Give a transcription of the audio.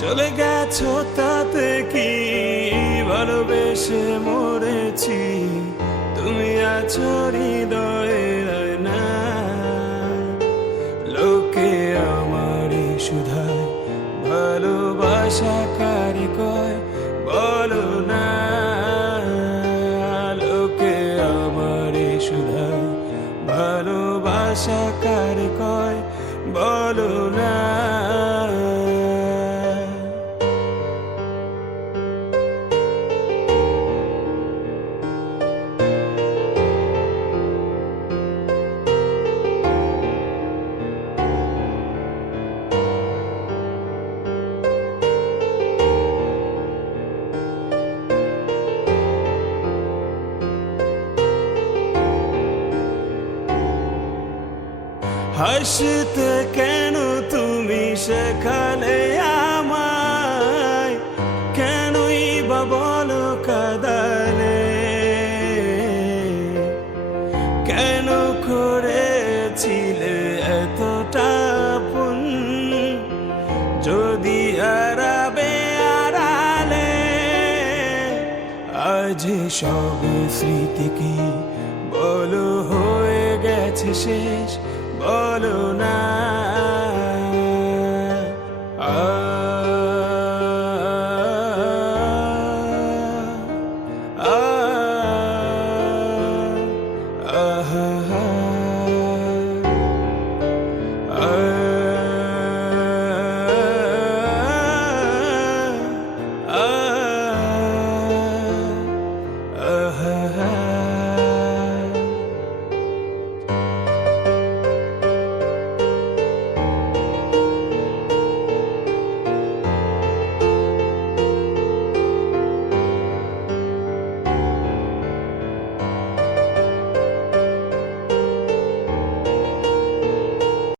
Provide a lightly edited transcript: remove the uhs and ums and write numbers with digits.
চলে গেছো তাতে কি ভালোবেসে মরেছি, তুমি আছো হৃদয়ে না। লোকে আমারই শুধায় ভালোবাসা কারে কয় বলো না। লোকে আমারই শুধায় ভালোবাসা কারে কয় বলো না। হাসতে কেন তুমি শেখালে আমায়, কেনই বা বলো কাঁদালে, কেন করেছিলে এতটা আপন, যদি হারাবে আড়ালে। আজ সব স্মৃতি কি বলো হয়ে গেছে শেষ, বলো না।